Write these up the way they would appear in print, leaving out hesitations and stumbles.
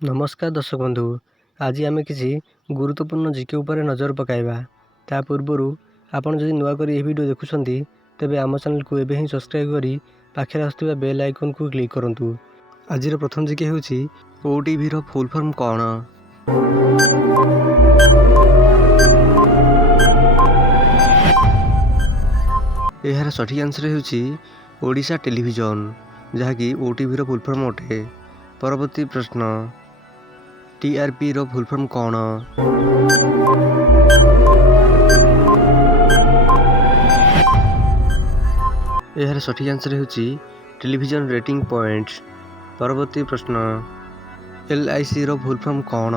नमस्कार दर्शक बंधु, आज आम किसी गुरुत्वपूर्ण जीके उपर नजर पकाइबा। ता पूर्व आपन जदि नुआ करी वीडियो देखुछंती तेबे आम चैनल को एबे ही सब्सक्राइब करी पाखे आसुवा बेल आइकन को क्लिक करंतु। आज प्रथम जीके होची ओटीवी रो फुल फॉर्म कौन। यार सठिक आंसर होची ओडिशा टेलीविजन, जहाँकि ओटीवी रो फुल फॉर्म अटे। परवर्ती प्रश्न, टीआरपी रो फुल फॉर्म कौन। यार सठिक आंसर होची टेलीविजन रेटिंग पॉइंट। परवर्ती प्रश्न, एलआईसी रो फुल फॉर्म कौन।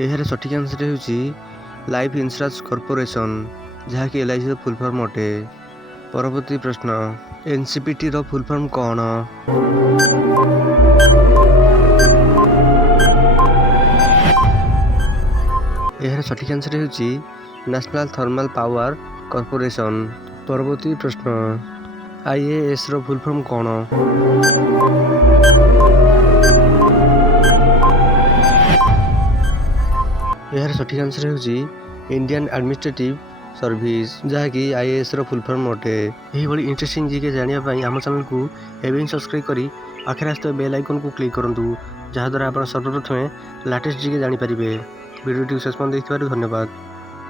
यार सठिक आंसर होची लाइफ इंश्योरेंस कॉर्पोरेशन, जहाँकि एलआईसी रो फुल फॉर्म अटे। परवर्ती प्रश्न, एनसीपीटी रो फुल फॉर्म कौन। यार सठिक आंसर होची नेशनल थर्मल पावर कॉर्पोरेशन। परवर्ती प्रश्न, आईएएस रो फुल फॉर्म कौन। यार सठिक आंसर होची इंडियन एडमिनिस्ट्रेटिव सर्विस, जहाँकि आईएएस रो फुल फॉर्म अटे। यही बड़ी इंटरेस्टिंग जीके जानिया पई आम चैनल को एबे ही सब्सक्राइब करी आखिर आसुवा बेल आइकन को क्लिक करंतु, जहाँ द्वारा आप सर्वप्रथमे लेटेस्ट जीके जानि परिबे। वीडियो शेष पर्यंत देखिथिबारु धन्यवाद।